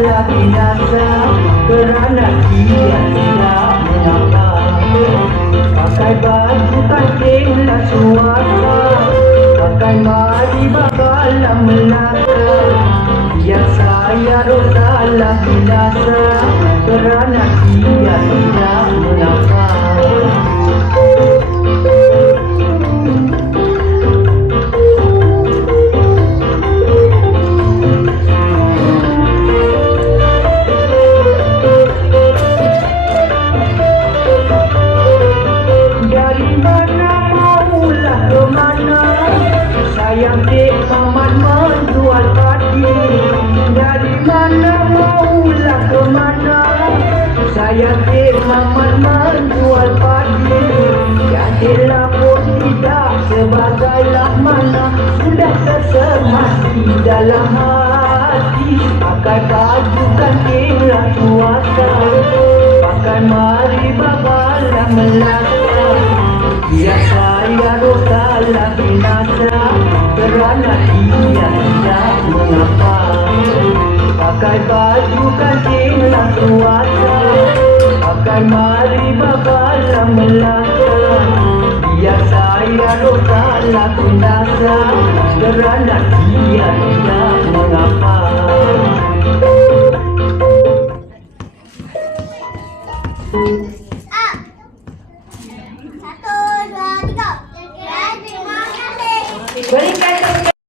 lah binasa Kerana dia tidak mengapa Pakai baju kancing lah suasa Pakai mari bakala melaka Ya saya dosa lah binasa Dek mamat menjual padi Dari mana maulah ke mana Sayang dek mamat menjual padi Jadilah pun tidak sebagailah mana Sudah tersemati dalam hati. Pakai baju kantinglah kuasa Pakai mari babala melaka Dia saya dosa lah binasa kuasa Pakai mari babala melaka Dia saya dosa lah binasa Kerana dia tidak mengapa. Thank